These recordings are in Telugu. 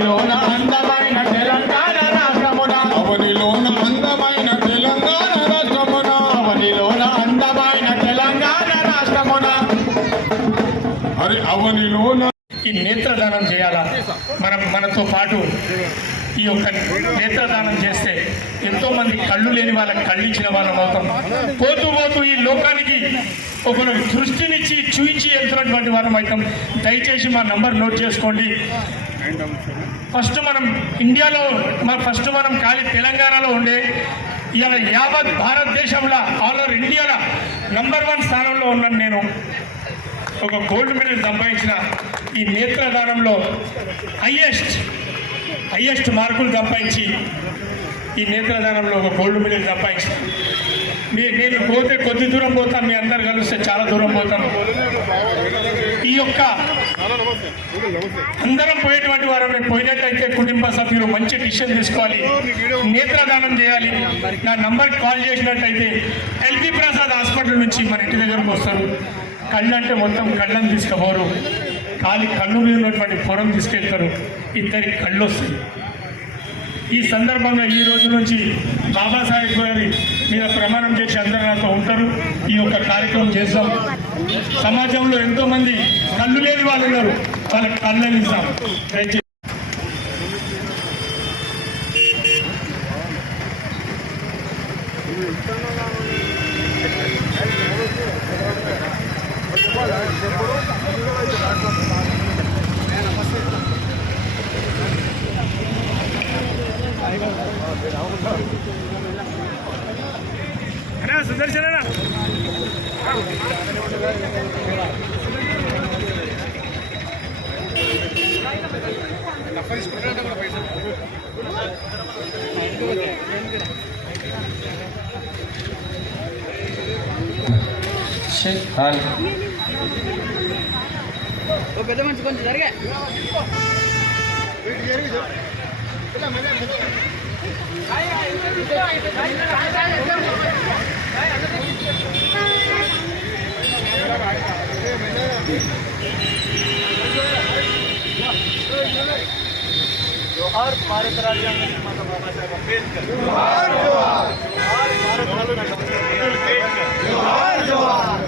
అవనిలోన అందమైన తెలంగాణ రాష్ట్రమున అవనిలోన అందమైన తెలంగాణ రాష్ట్రమున అవనిలోన అందమైన తెలంగాణ రాష్ట్రమున మరి అవనిలోన ఈ నేత్రదానం చేయాలా మనతో పాటు ఈ యొక్క నేత్రదానం చేస్తే ఎంతో మంది కళ్ళు లేని వాళ్ళకి కళ్ళు ఇచ్చిన వాళ్ళం అవుతాం. పోతూ పోతూ ఈ లోకానికి ఒక దృష్టినిచ్చి చూయించి వెళ్తున్నటువంటి వాళ్ళం అవుతాం. దయచేసి మా నంబర్ నోట్ చేసుకోండి. ఫస్ట్ మనం ఇండియాలో ఫస్ట్ మనం ఖాళీ తెలంగాణలో ఉండే ఇలా యావత్ భారతదేశంలో ఆల్ ఓవర్ ఇండియాలో నంబర్ 1 స్థానంలో ఉన్నాను నేను. ఒక గోల్డ్ మెడల్ సంపాదించిన ఈ నేత్రదానంలో హైయెస్ట్ మార్కులు సంపాదించి ఈ నేత్రదానంలో ఒక గోల్డ్ మెడల్ సంపాదించిన నేను పోతే కొద్ది దూరం పోతాను, మీ అందరు కలిస్తే చాలా దూరం పోతాను. ఈ యొక్క అందరం పోయేటువంటి వారు పోయినట్లయితే కుటుంబ సభ్యులు మంచి డిసిషన్ తీసుకోవాలి, నేత్రదానం చేయాలి. నా నంబర్కి కాల్ చేసినట్టయితే ఎల్బీ ప్రసాద్ హాస్పిటల్ నుంచి మన ఇంటి దగ్గరకు వస్తారు. కళ్ళు అంటే మొత్తం కళ్ళని తీసుకుపోరు, కళ్ళు మీద ఉన్నటువంటి పొరం తీసుకెళ్తారు. ఇద్దరికి కళ్ళు వస్తాయి. ఈ సందర్భంగా ఈ రోజు నుంచి బాబాసాహెబ్ గారి మీద ప్రమాణం చేసి అందరూ నాతో ఉంటారు. ఈ యొక్క కార్యక్రమం చేస్తాం. సమాజంలో ఎంతోమంది కళ్ళు లేని వాళ్ళు ఉన్నారు, వాళ్ళకి కళ్ళని ఇస్తాం. దయచేసి సుదర్శన పెద్ద మనిషి కొంచెం జరిగా जोहार भारत राज्यांग निर्माता बाबासाहेब अंबेडकर, जोहार जोहार भारत रत्न अंबेडकर, जोहार जोहार.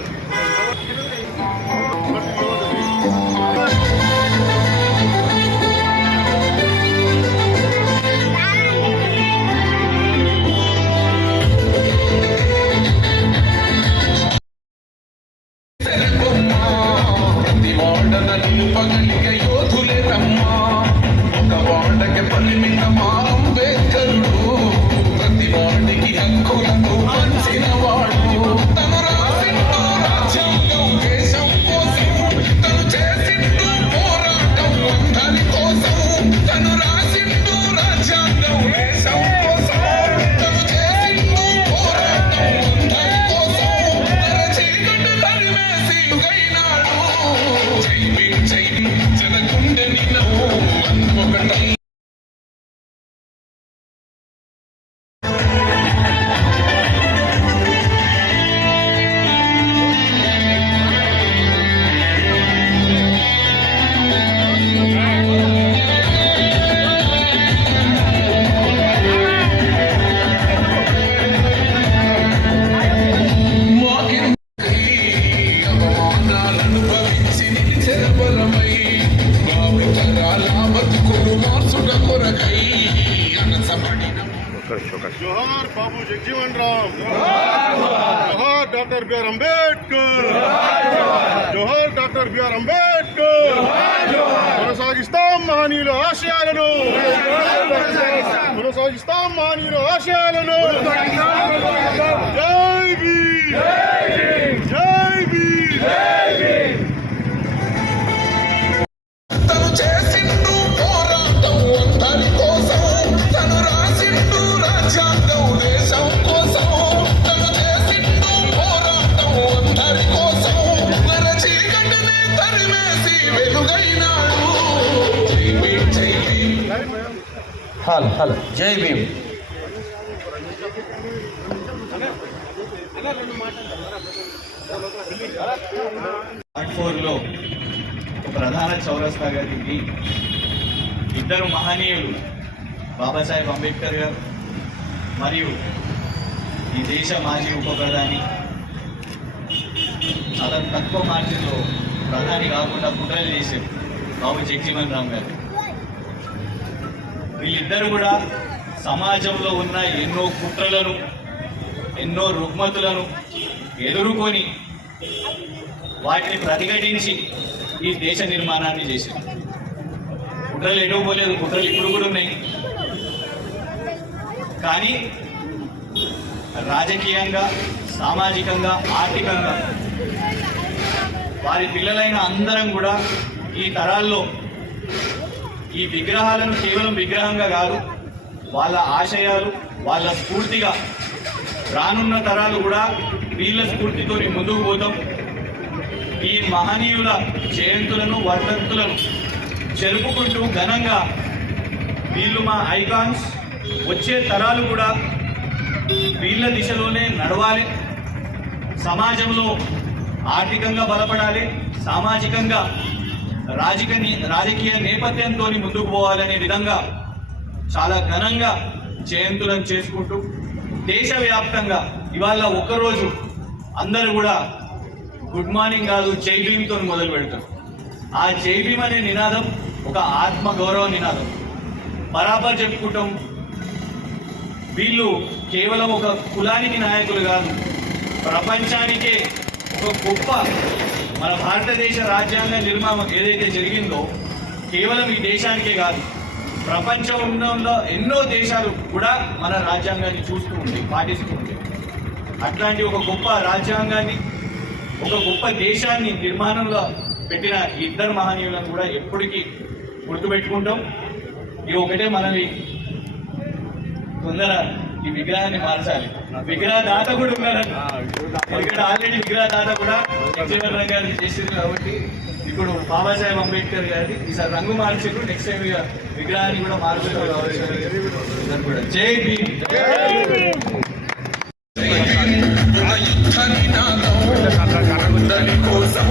जोहार बाबू जगजीवन राम, जोहार डॉक्टर बी आर अंबेडकर, जोहार डॉक्टर बी आर अंबेडकर. కొనసాగిస్తాం మహనీయుల ఆశయాలను, కొనసాగిస్తాం మహనీయుల ఆశయాలను. జై భీమ్, జై భీమ్, జై భీమ్. తను చేసిండు పోరాటం అందరి కోసం, తను రాసిండు రాజ్యాంగం దేశం కోసం, తను చేసిండు పోరాటం అందరి కోసం, మన చీకటిని తరిమేసి వెలుగైనాడు. జై భీమ్, జై భీమ్. హలో జై భీమ్. లో ప్రధాన చౌరస్తా గారికి ఇద్దరు మహనీయులు బాబాసాహెబ్ అంబేద్కర్ గారు మరియు ఈ దేశ మాజీ ఉప ప్రధాని, చాలా తక్కువ మార్జిన్లో ప్రధాని కాకుండా కుట్రలు చేశారు బాబు జగజీవన్ రామ్ గారు. వీళ్ళిద్దరు కూడా సమాజంలో ఉన్న ఎన్నో కుట్రలను, ఎన్నో రుగ్మతులను ఎదుర్కొని వాటిని ప్రతిఘటించి ఈ దేశ నిర్మాణాన్ని చేశారు. కుట్రలు ఎటో పోలేదు, కుట్రలు ఇప్పుడు కూడా ఉన్నాయి. కానీ రాజకీయంగా, సామాజికంగా, ఆర్థికంగా వారి పిల్లలైన అందరం కూడా ఈ తరాల్లో ఈ విగ్రహాలను కేవలం విగ్రహంగా కాదు, వాళ్ళ ఆశయాలు, వాళ్ళ స్ఫూర్తిగా రానున్న తరాలు కూడా వీళ్ళ స్ఫూర్తితో ముందుకు పోతాం. ఈ మహనీయుల జయంతులను, వర్ధంతులను జరుపుకుంటూ ఘనంగా వీళ్ళు మా ఐకాన్స్, వచ్చే తరాలు కూడా వీళ్ళ దిశలోనే నడవాలి. సమాజంలో ఆర్థికంగా బలపడాలి, సామాజికంగా రాజకీయ నేపథ్యంతో ముందుకు పోవాలనే విధంగా చాలా ఘనంగా జయంతులను చేసుకుంటూ దేశవ్యాప్తంగా ఇవాళ ఒక్కరోజు అందరూ కూడా గుడ్ మార్నింగ్ కాదు జై భీమ్తో మొదలు పెడతారు. ఆ జై భీమ్ అనే నినాదం ఒక ఆత్మ గౌరవ నినాదం. బరాబర్ చెప్పుకుంటాం, వీళ్ళు కేవలం ఒక కులానికి నాయకులు కాదు, ప్రపంచానికే ఒక గొప్ప, మన భారతదేశ రాజ్యాంగ నిర్మాణం ఏదైతే జరిగిందో కేవలం ఈ దేశానికే కాదు, ప్రపంచంలో ఎన్నో దేశాలు కూడా మన రాజ్యాంగాన్ని చూస్తూ ఉంటాయి, పాటిస్తూ ఉంటాయి. అట్లాంటి ఒక గొప్ప రాజ్యాంగాన్ని, ఒక గొప్ప దేశాన్ని నిర్మాణంలో పెట్టిన ఇద్దరు మహనీయులను కూడా ఎప్పటికీ గుర్తుపెట్టుకుంటాం. ఇది ఒకటే మనవి, తొందర ఈ విగ్రహాన్ని మార్చాలి. విగ్రహ దాత కూడా ఉన్నారని, ఎందుకంటే ఆల్రెడీ విగ్రహ దాత కూడా జగజీవన్ రామ్ గారు చేసింది కాబట్టి ఇప్పుడు బాబాసాహెబ్ అంబేద్కర్ గారిది ఈసారి రంగు మార్చారు. నెక్స్ట్ టైం విగ్రహాన్ని కూడా మార్చుకోవాలి. జై భీమ్. యుద్ధ నినాదం కోసం